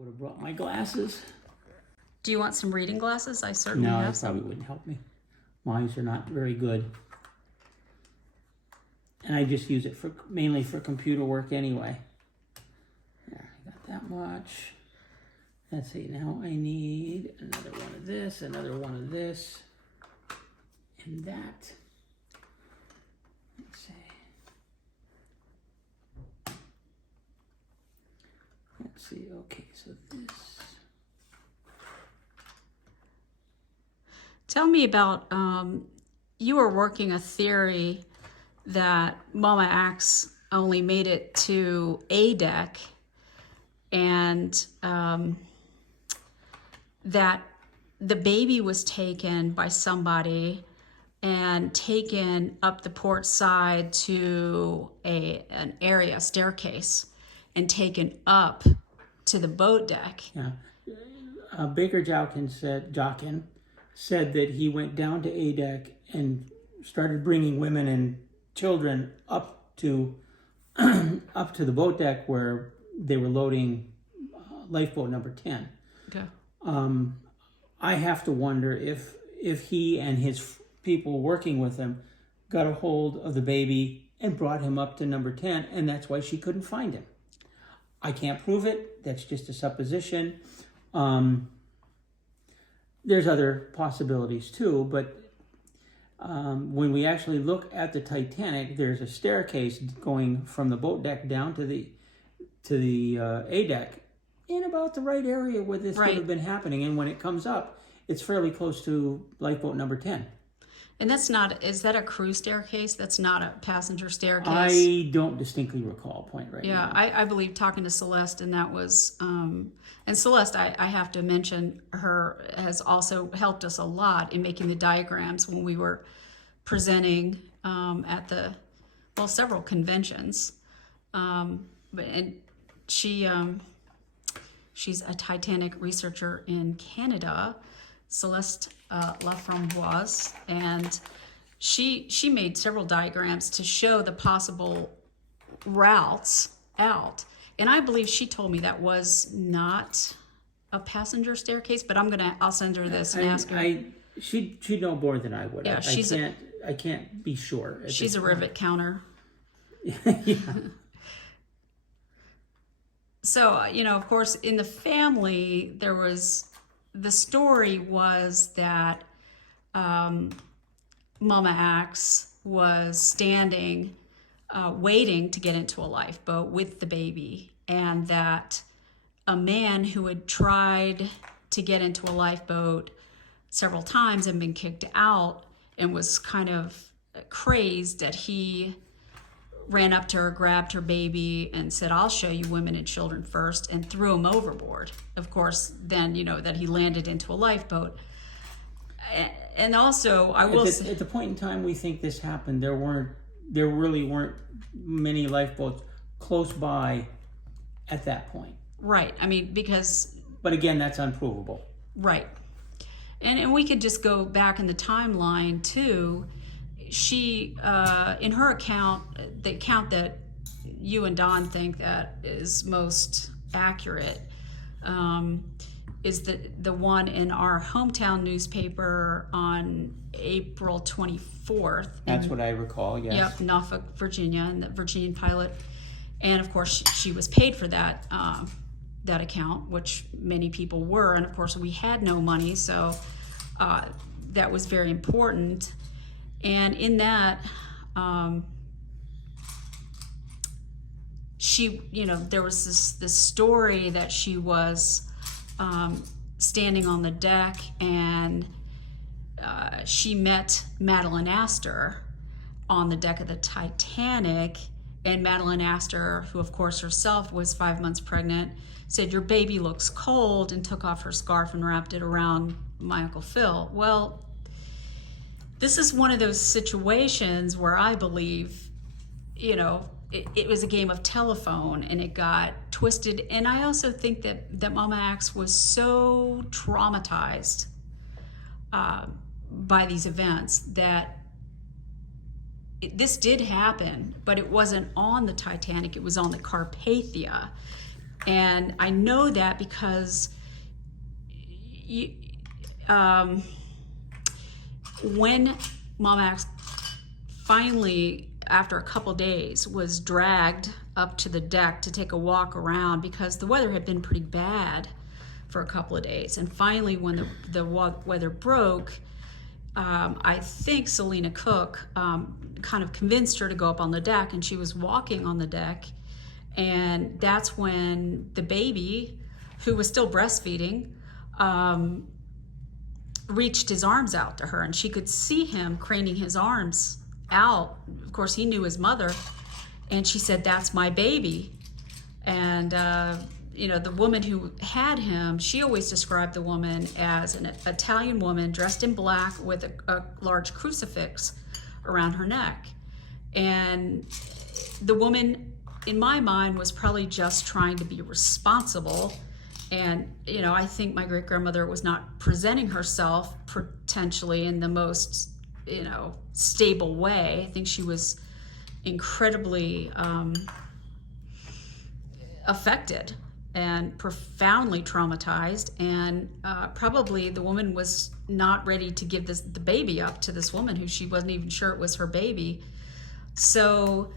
would have brought my glasses. Do you want some reading glasses? I certainly No, have that some. probably wouldn't help me. Mine are not very good. And I just use it for mainly for computer work anyway. There, I got that much. Let's see, now I need another one of this, another one of this, and that. Let's see. Let's see, okay, so this. Tell me about, you were working a theory that Mama Aks only made it to A deck, and that the baby was taken by somebody and taken up the port side to an area, a staircase, and taken up to the boat deck. Yeah, Baker Jockin said that he went down to A deck and started bringing women and children up to the boat deck where they were loading lifeboat number 10. Okay. I have to wonder if he and his people working with him got a hold of the baby and brought him up to number 10, and that's why she couldn't find him. I can't prove it. That's just a supposition. There's other possibilities too, but when we actually look at the Titanic, there's a staircase going from the boat deck down to the A deck in about the right area where this would have been happening. And when it comes up, it's fairly close to lifeboat number 10. And that's not, is that a crew staircase? That's not a passenger staircase? I don't distinctly recall a point right now. Yeah, I believe talking to Céleste, and that was, and Céleste, I have to mention, her has also helped us a lot in making the diagrams when we were presenting at the, well, several conventions. And she's a Titanic researcher in Canada, Céleste Laframboise, and she made several diagrams to show the possible routes out. And I believe she told me that was not a passenger staircase, but I'll send her this and ask her. She'd know more than I would. Yeah, I can't be sure. She's a rivet counter. Yeah. So, of course, in the family, the story was that Mama Aks was standing, waiting to get into a lifeboat with the baby, and that a man who had tried to get into a lifeboat several times and been kicked out and was kind of crazed, that he ran up to her, grabbed her baby, and said, "I'll show you women and children first," and threw him overboard. Of course, then, that he landed into a lifeboat. And also, I will say, at the point in time we think this happened, there really weren't many lifeboats close by at that point. Right. I mean, because... But again, that's unprovable. Right. And we could just go back in the timeline, too. She, in her account, the account that you and Don think that is most accurate, is the one in our hometown newspaper on April 24th. That's what I recall, yes. Yep, Norfolk, Virginia, and the Virginian pilot. And of course, she was paid for that account, which many people were. And of course, we had no money, so that was very important. And in that, she, there was this story that she was standing on the deck, and she met Madeline Astor on the deck of the Titanic. And Madeline Astor, who of course herself was 5 months pregnant, said, "Your baby looks cold," and took off her scarf and wrapped it around my Uncle Phil. Well, this is one of those situations where I believe, it was a game of telephone and it got twisted. And I also think that Mama Aks was so traumatized by these events that this did happen, but it wasn't on the Titanic, it was on the Carpathia. And I know that because when Mama Aks finally, after a couple days, was dragged up to the deck to take a walk around, because the weather had been pretty bad for a couple of days. And finally, when the weather broke, I think Selena Cook kind of convinced her to go up on the deck, and she was walking on the deck. And that's when the baby, who was still breastfeeding, reached his arms out to her, and she could see him craning his arms out. Of course, he knew his mother, and she said, "That's my baby." And the woman who had him, she always described the woman as an Italian woman dressed in black with a large crucifix around her neck. And the woman, in my mind, was probably just trying to be responsible. And, I think my great-grandmother was not presenting herself potentially in the most, stable way. I think she was incredibly affected and profoundly traumatized. And probably the woman was not ready to give the baby up to this woman who she wasn't even sure it was her baby. So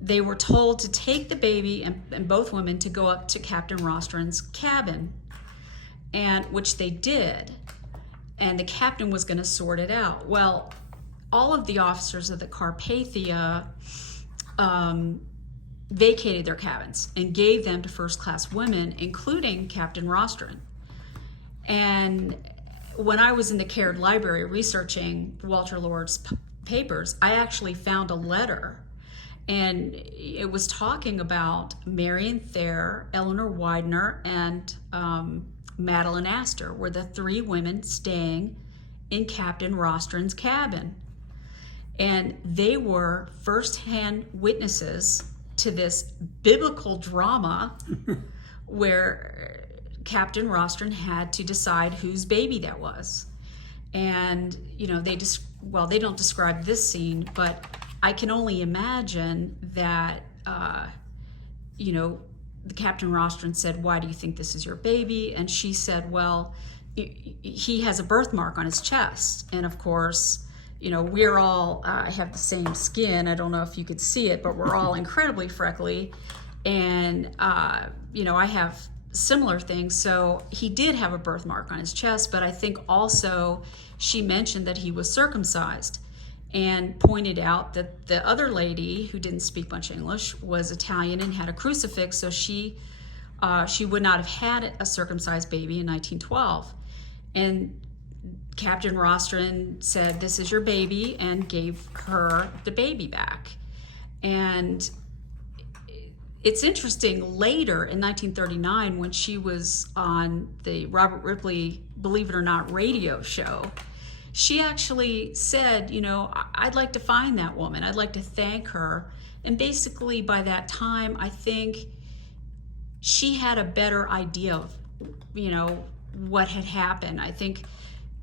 they were told to take the baby and both women to go up to Captain Rostron's cabin, and which they did. And the captain was going to sort it out. Well, all of the officers of the Carpathia vacated their cabins and gave them to first-class women, including Captain Rostron. And when I was in the Caird Library researching Walter Lord's papers, I actually found a letter. And it was talking about Marion Thayer, Eleanor Widener, and Madeline Astor were the three women staying in Captain Rostron's cabin. And they were firsthand witnesses to this biblical drama where Captain Rostron had to decide whose baby that was. And, they don't describe this scene, but I can only imagine that, the Captain Rostron said, "Why do you think this is your baby?" And she said, "Well, he has a birthmark on his chest." And of course, we're all have the same skin. I don't know if you could see it, but we're all incredibly freckly. And, I have similar things. So he did have a birthmark on his chest, but I think also she mentioned that he was circumcised, and pointed out that the other lady, who didn't speak much English, was Italian and had a crucifix, so she would not have had a circumcised baby in 1912. And Captain Rostron said, "This is your baby," and gave her the baby back. And it's interesting, later in 1939, when she was on the Robert Ripley Believe It or Not radio show, she actually said, "I'd like to find that woman. I'd like to thank her." And basically by that time, I think she had a better idea of, what had happened. I think,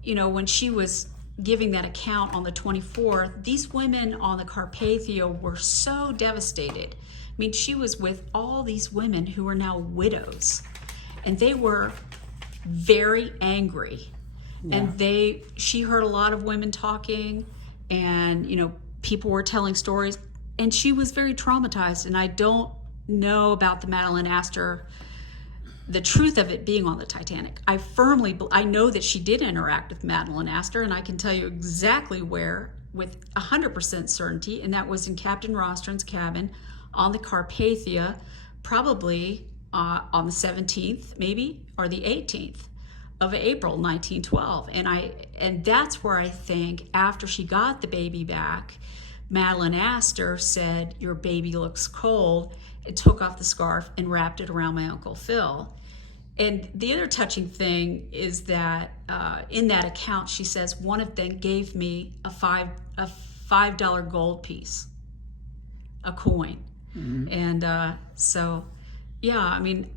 when she was giving that account on the 24th, these women on the Carpathia were so devastated. I mean, she was with all these women who were now widows, and they were very angry. Yeah. And she heard a lot of women talking, and people were telling stories, and she was very traumatized. And I don't know about the Madeline Astor, the truth of it being on the Titanic. I know that she did interact with Madeline Astor, and I can tell you exactly where with 100% certainty, and that was in Captain Rostron's cabin on the Carpathia, probably on the 17th maybe, or the 18th of April 1912. And that's where I think, after she got the baby back, Madeline Astor said, "Your baby looks cold," and took off the scarf and wrapped it around my Uncle Phil. And the other touching thing is that in that account, she says one of them gave me a $5 gold piece, a coin. Mm-hmm. And so, yeah, I mean,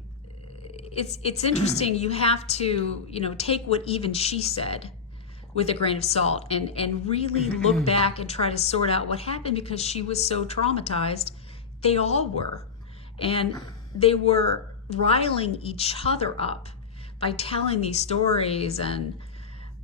it's interesting. You have to, take what even she said with a grain of salt, and really look back and try to sort out what happened, because she was so traumatized. They all were. And they were riling each other up by telling these stories, and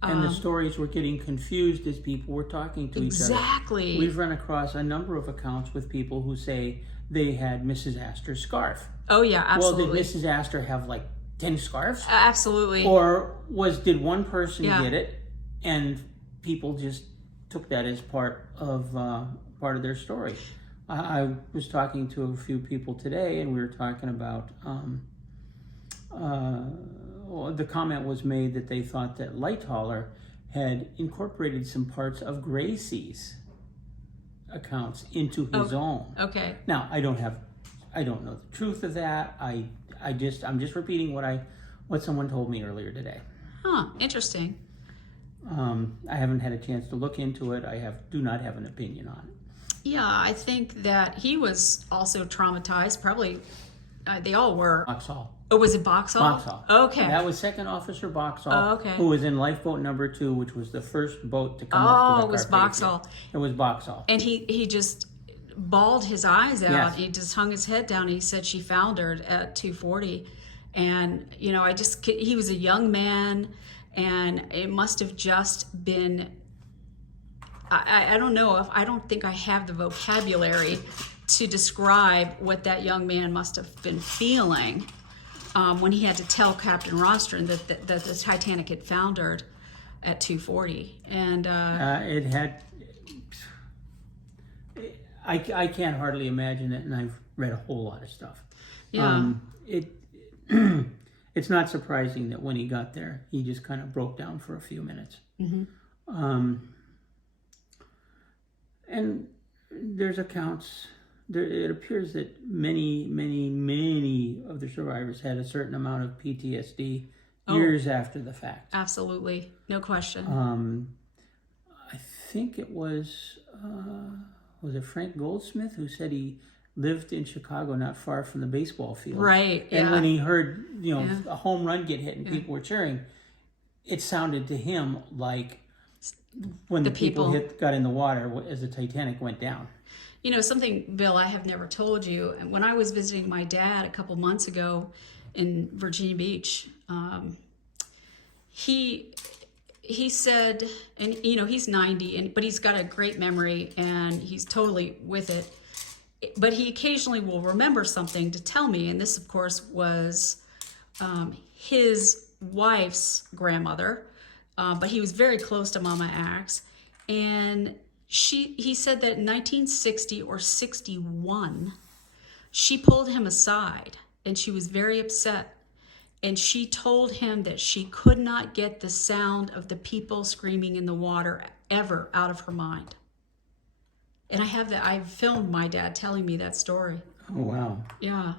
the stories were getting confused as people were talking to each other. exactly. We've run across a number of accounts with people who say they had Mrs. Astor's scarf. Oh yeah, absolutely. Well, did Mrs. Astor have like 10 scarves? Absolutely. Or did one person Yeah. get it and people just took that as part of their story? I was talking to a few people today, and we were talking about the comment was made that they thought that Lighthauler had incorporated some parts of Gracie's accounts into his own. Okay. Now, I don't know the truth of that. I'm just repeating what someone told me earlier today. Huh. Interesting. I haven't had a chance to look into it. Do not have an opinion on it. Yeah, I think that he was also traumatized. Probably, they all were. Boxall. Oh, was it Boxall? Boxall. Okay. That was Second Officer Boxall, Oh, okay. who was in lifeboat number 2, which was the first boat to come up to the it was Carpathia. Boxall. It was Boxall. And he just bawled his eyes out. Yes. He just hung his head down. He said she foundered at 2:40, and he was a young man, and it must have just been. I don't know, I don't think I have the vocabulary to describe what that young man must have been feeling when he had to tell Captain Rostron that the Titanic had foundered at 2:40, and It had. I can't hardly imagine it, and I've read a whole lot of stuff. yeah. It's not surprising that when he got there, he just kind of broke down for a few minutes. Mm-hmm. And there's accounts. It appears that many of the survivors had a certain amount of PTSD years after the fact. Absolutely, no question. I think it was it Frank Goldsmith who said he lived in Chicago, not far from the baseball field. Right. And yeah. when he heard a home run get hit and people were cheering, it sounded to him like when the people got in the water as the Titanic went down. You know, something, Bill, I have never told you. When I was visiting my dad a couple months ago in Virginia Beach, he said, and he's 90, but he's got a great memory and he's totally with it. But he occasionally will remember something to tell me, and this, of course, was his wife's grandmother. But he was very close to Mama Aks, and he said that in 1960 or 61, she pulled him aside, and she was very upset, and she told him that she could not get the sound of the people screaming in the water ever out of her mind. And I've filmed my dad telling me that story. Oh, wow. Yeah.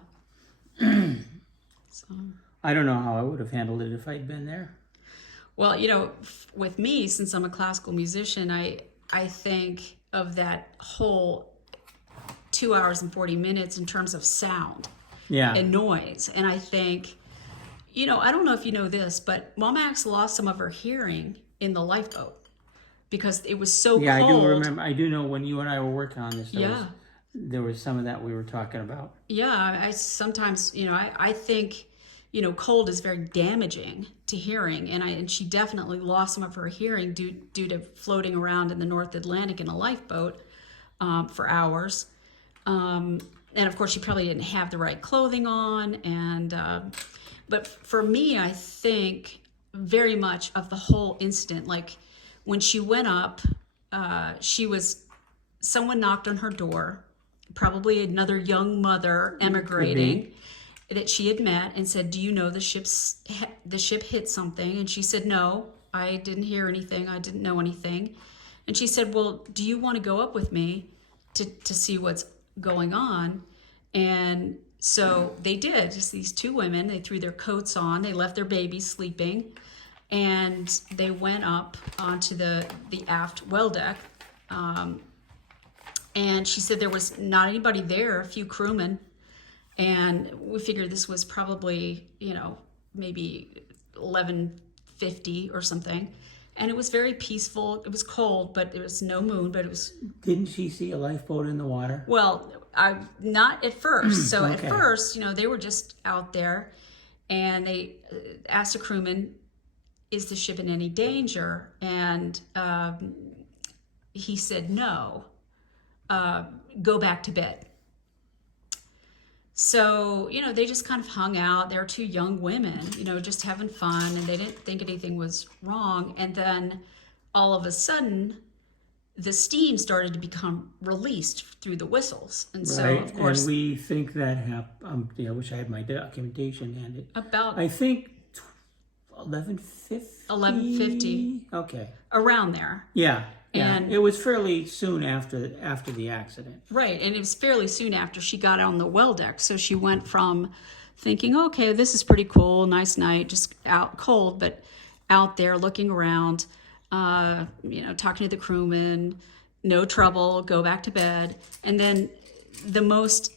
So. I don't know how I would have handled it if I'd been there. Well, with me, since I'm a classical musician, I think of that whole 2 hours and 40 minutes in terms of sound and noise. And I think, I don't know if you know this, but Mama Aks lost some of her hearing in the lifeboat because it was so cold. Yeah, I do remember. I do know when you and I were working on this, Yeah. there was some of that we were talking about. Yeah, I sometimes, I think, cold is very damaging to hearing, and she definitely lost some of her hearing due to floating around in the North Atlantic in a lifeboat for hours. And of course, she probably didn't have the right clothing on. But for me, I think very much of the whole incident. Like when she went up, someone knocked on her door, probably another young mother emigrating that she had met, and said, "Do you know the ship hit something?" And she said, "No, I didn't hear anything. I didn't know anything." And she said, "Well, do you want to go up with me to see what's going on?" And so they did. Just these two women. They threw their coats on. They left their babies sleeping, and they went up onto the aft well deck. And she said there was not anybody there, a few crewmen. And we figured this was probably, maybe 11:50 or something. And it was very peaceful. It was cold, but there was no moon, but it was... Didn't she see a lifeboat in the water? Well, not at first. So Okay. at first, they were just out there, and they asked the crewman, "Is the ship in any danger?" And he said, "No. Go back to bed." So, they just kind of hung out. They were two young women, just having fun, and they didn't think anything was wrong. And then all of a sudden, the steam started to become released through the whistles. And so, Right, of course, and we think that happened. I wish I had my documentation handy. about I think 11:50. 11:50. Okay. around there. Yeah. And- it was fairly soon after the accident. Right, and it was fairly soon after she got on the well deck. So she went from thinking, okay, this is pretty cool, nice night, just out cold, but out there looking around, talking to the crewman, no trouble, go back to bed. And then the most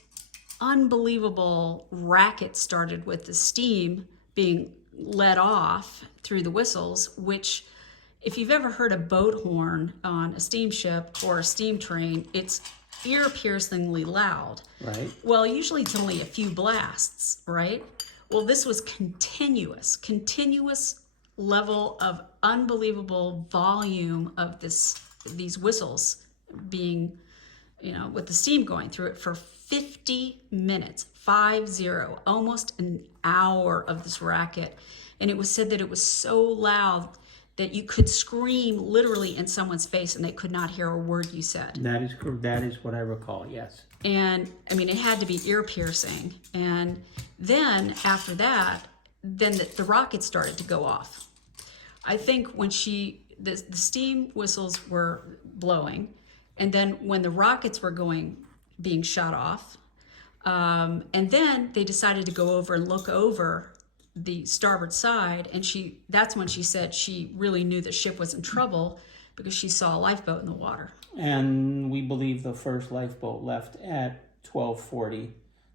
unbelievable racket started with the steam being let off through the whistles, which, if you've ever heard a boat horn on a steamship or a steam train, it's ear-piercingly loud. Right. Well, usually it's only a few blasts, right? Well, this was continuous level of unbelievable volume of these whistles being, with the steam going through it for 50 minutes, 50, almost an hour of this racket. And it was said that it was so loud that you could scream literally in someone's face and they could not hear a word you said. That is what I recall. Yes. And I mean, it had to be ear piercing. And then after that, then the rockets started to go off. I think when the steam whistles were blowing, and then when the rockets were being shot off, and then they decided to go over and look over the starboard side, and that's when she said she really knew the ship was in trouble because she saw a lifeboat in the water. And we believe the first lifeboat left at 12:40,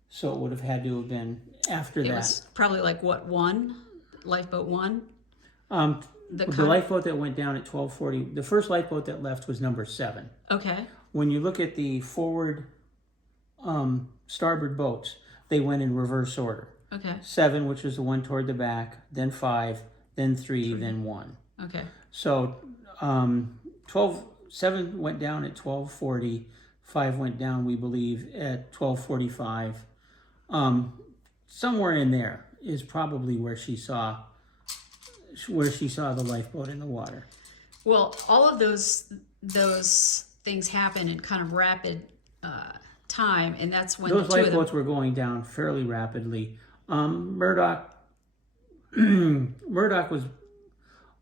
so it would have had to have been after It that. was probably like lifeboat one. The lifeboat that went down at 12:40, the first lifeboat that left was number 7. Okay. When you look at the forward starboard boats, they went in reverse order. Okay. 7, which was the one toward the back, then 5, then 3, then 1. Okay. So 7 went down at 12:40, 5 went down, we believe, at 12:45. Somewhere in there is probably where she saw the lifeboat in the water. Well, all of those things happen in kind of rapid time, and that's when Those the two of them. lifeboats were going down fairly rapidly. Murdoch was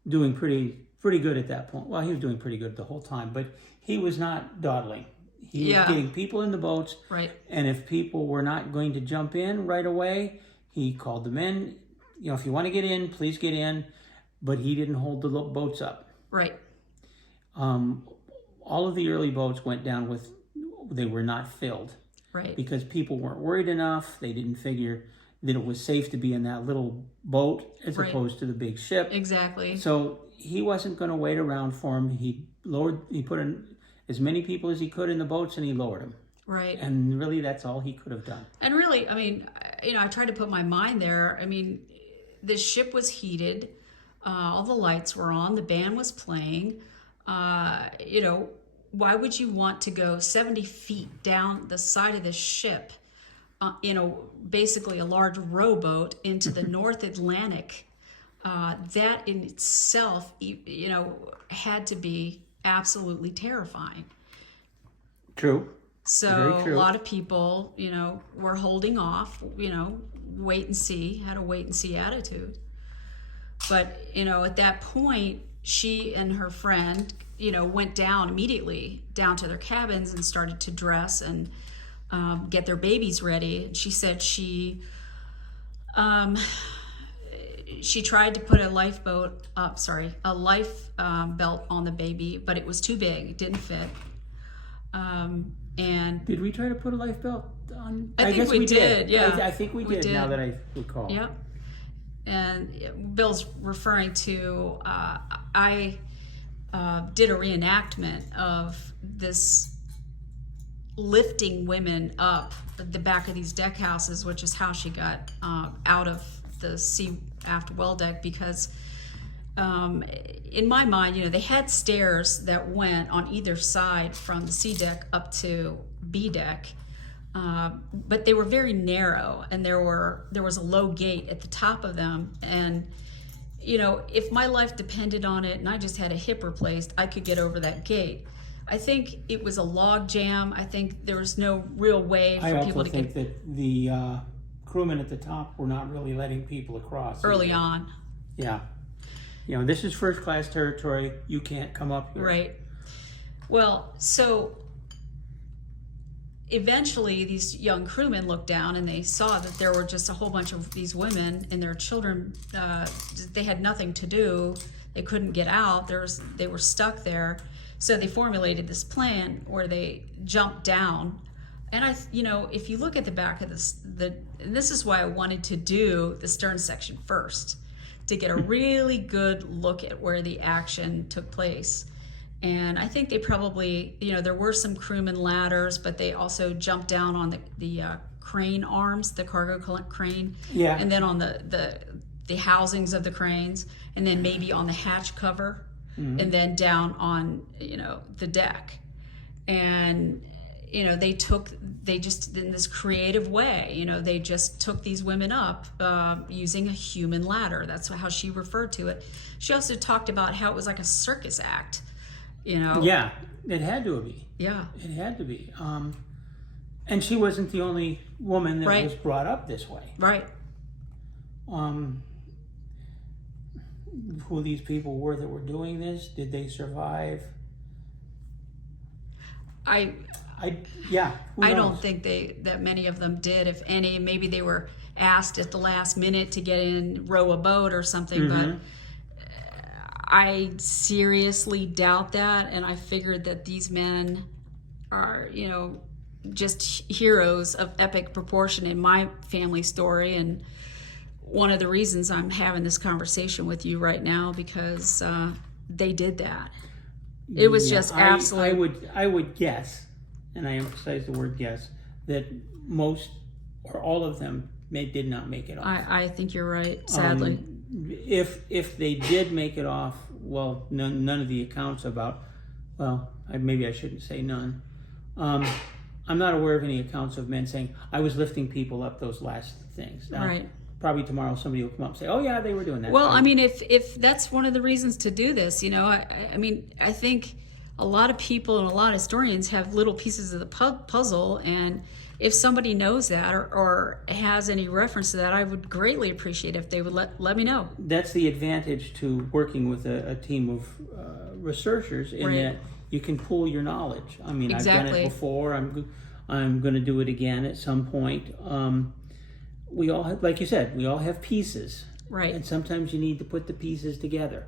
doing pretty good at that point. Well, he was doing pretty good the whole time, but he was not dawdling. He was getting people in the boats, Right. and if people were not going to jump in right away, he called them in. If you want to get in, please get in. But he didn't hold the boats up. Right. All of the early boats went down they were not filled. Right. Because people weren't worried enough. They didn't figure that it was safe to be in that little boat as Right. opposed to the big ship. Exactly. So he wasn't going to wait around for him. He put in as many people as he could in the boats, and he lowered them. Right. And really, that's all he could have done. And really, I mean, I tried to put my mind there. I mean, the ship was heated. All the lights were on. The band was playing. Why would you want to go 70 feet down the side of this ship in basically a large rowboat into the North Atlantic? That in itself, had to be absolutely terrifying. True. So Very true. a lot of people, were holding off, wait and see, had a wait and see attitude. But, at that point, she and her friend, went down immediately down to their cabins and started to dress and get their babies ready. And she said she tried to put a life belt on the baby, but it was too big. It didn't fit. And Did we try to put a life belt on? I think guess we did, yeah. I think we did, now that I recall. Yep. And Bill's referring to, I did a reenactment of this lifting women up the back of these deck houses, which is how she got out of the sea aft well deck, because in my mind, they had stairs that went on either side from the C deck up to B deck, but they were very narrow, and there was a low gate at the top of them. And if my life depended on it and I just had a hip replaced, I could get over that gate. I think it was a log jam. I think there was no real way for people to get. I also think that the crewmen at the top were not really letting people across early on. Yeah. This is first class territory. You can't come up here. Right. Well, so eventually these young crewmen looked down and they saw that there were just a whole bunch of these women and their children. They had nothing to do. They couldn't get out. They were stuck there. So they formulated this plan where they jumped down. And if you look at the back of and this is why I wanted to do the stern section first, to get a really good look at where the action took place. And I think they probably, there were some crewman ladders, but they also jumped down on the crane arms, the cargo crane, and then on the housings of the cranes, and then maybe on the hatch cover, and then down on the deck. And they just in this creative way, they just took these women up using a human ladder. That's how she referred to it. She also talked about how it was like a circus act. Yeah, it had to be. Yeah, it had to be. And she wasn't the only woman that was brought up this way. Right. Who these people were that were doing this? Did they survive? I knows? don't think that many of them did, if any. Maybe they were asked at the last minute to get in, row a boat or something, but I seriously doubt that. And I figured that these men are, just heroes of epic proportion in my family story. And one of the reasons I'm having this conversation with you right now, because they did that. It was just absolutely. I would guess, and I emphasize the word guess, that most or all of them did not make it off. I think you're right, sadly. If they did make it off, well, none of the accounts about, maybe I shouldn't say none. I'm not aware of any accounts of men saying, I was lifting people up those last things. Now, right. Probably tomorrow somebody will come up and say, oh yeah, they were doing that. Well, I mean, if that's one of the reasons to do this, I think a lot of people and a lot of historians have little pieces of the puzzle, and if somebody knows that or has any reference to that, I would greatly appreciate if they would let me know. That's the advantage to working with a team of researchers, in that you can pool your knowledge. I mean, exactly. I've done it before. I'm going to do it again at some point. We all have, like you said, we all have pieces. Right. And sometimes you need to put the pieces together.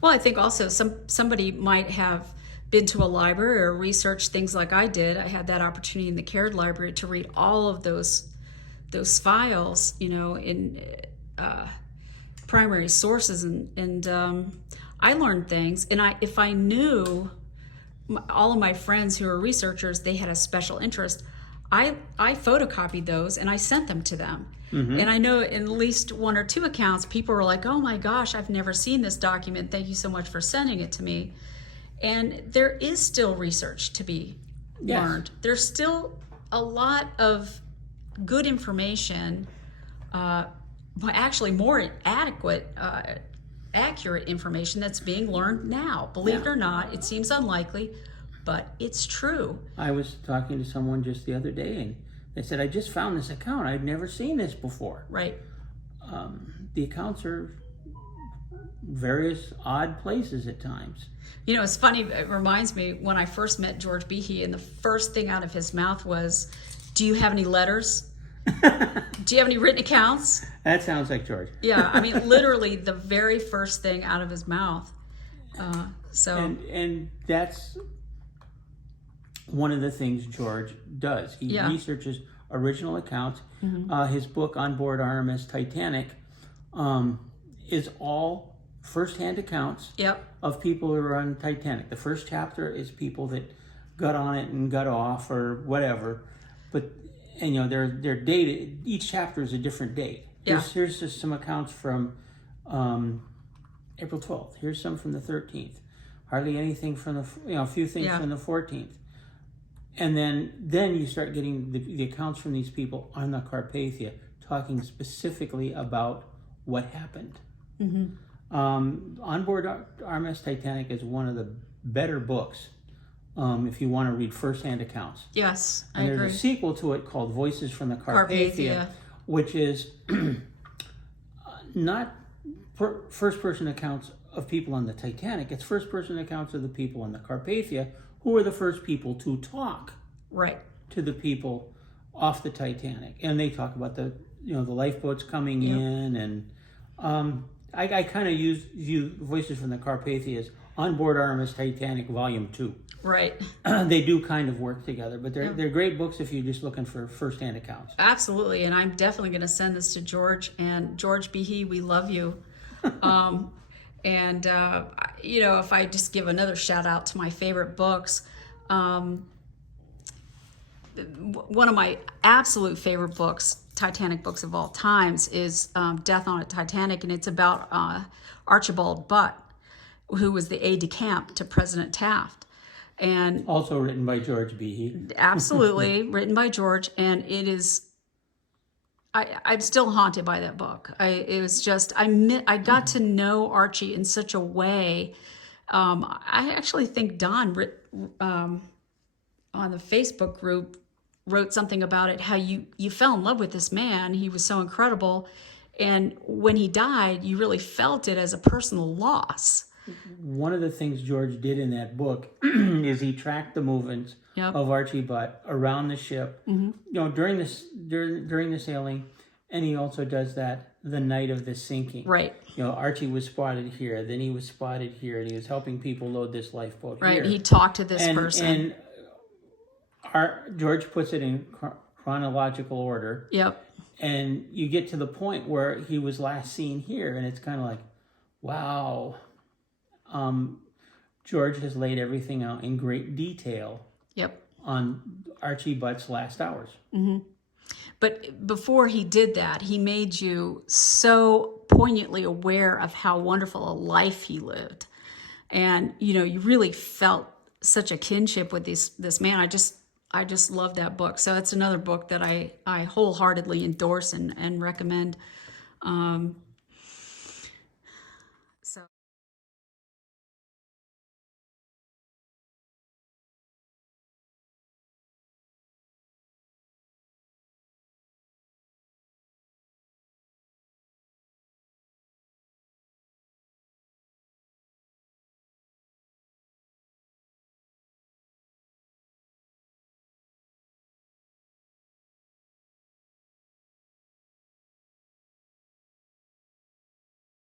Well, I think also somebody might have been to a library or researched things like I did. I had that opportunity in the Caird Library to read all of those files, in primary sources, and I learned things. And if I knew all of my friends who are researchers, they had a special interest, I photocopied those and I sent them to them. Mm-hmm. And I know in at least one or two accounts, people were like, oh my gosh, I've never seen this document. Thank you so much for sending it to me. And there is still research to be learned. There's still a lot of good information, but actually more accurate information that's being learned now. Believe it or not, it seems unlikely, but it's true. I was talking to someone just the other day, and they said, I just found this account. I'd never seen this before. Right. The accounts are various odd places at times. It's funny. It reminds me when I first met George Behe, and the first thing out of his mouth was, do you have any letters? Do you have any written accounts? That sounds like George. Yeah, I mean, literally the very first thing out of his mouth. And that's one of the things George does. He researches original accounts. Mm-hmm. His book, On Board R.M.S. Titanic, is all first-hand accounts of people who are on Titanic. The first chapter is people that got on it and got off or whatever. But, and they're dated, each chapter is a different date. Here's just some accounts from April 12th. Here's some from the 13th. Hardly anything from the, a few things from the 14th. And then you start getting the accounts from these people on the Carpathia, talking specifically about what happened. On board R.M.S. Titanic is one of the better books if you want to read firsthand accounts. Yes, and I agree. There's a sequel to it called Voices from the Carpathia. Which is not first-person accounts of people on the Titanic. It's first-person accounts of the people on the Carpathia, who were the first people to talk to the people off the Titanic. And they talk about the lifeboats coming in, and I kind of view Voices from the Carpathia as On Board R.M.S. Titanic Volume 2. Right. They do kind of work together, but they're great books if you're just looking for first-hand accounts. Absolutely, and I'm definitely going to send this to George. And George Behe, we love you. And if I just give another shout out to my favorite books, one of my absolute favorite books, Titanic books of all times, is Death on a Titanic, and it's about Archibald Butt, who was the aide-de-camp to President Taft. And also written by George Behe. Absolutely, written by George, and it is. I'm still haunted by that book. I got to know Archie in such a way. I actually think Don on the Facebook group wrote something about it. How you fell in love with this man. He was so incredible, and when he died, you really felt it as a personal loss. One of the things George did in that book is he tracked the movements of Archie Butt around the ship, during the sailing, and he also does that the night of the sinking. Right. Archie was spotted here, then he was spotted here, and he was helping people load this lifeboat here. Right. He talked to this person. And George puts it in chronological order. Yep. And you get to the point where he was last seen here, and it's kind of like, wow. George has laid everything out in great detail. Yep. On Archie Butt's last hours. But before he did that, he made you so poignantly aware of how wonderful a life he lived, and you really felt such a kinship with this man. I just love that book. So it's another book that I wholeheartedly endorse and recommend.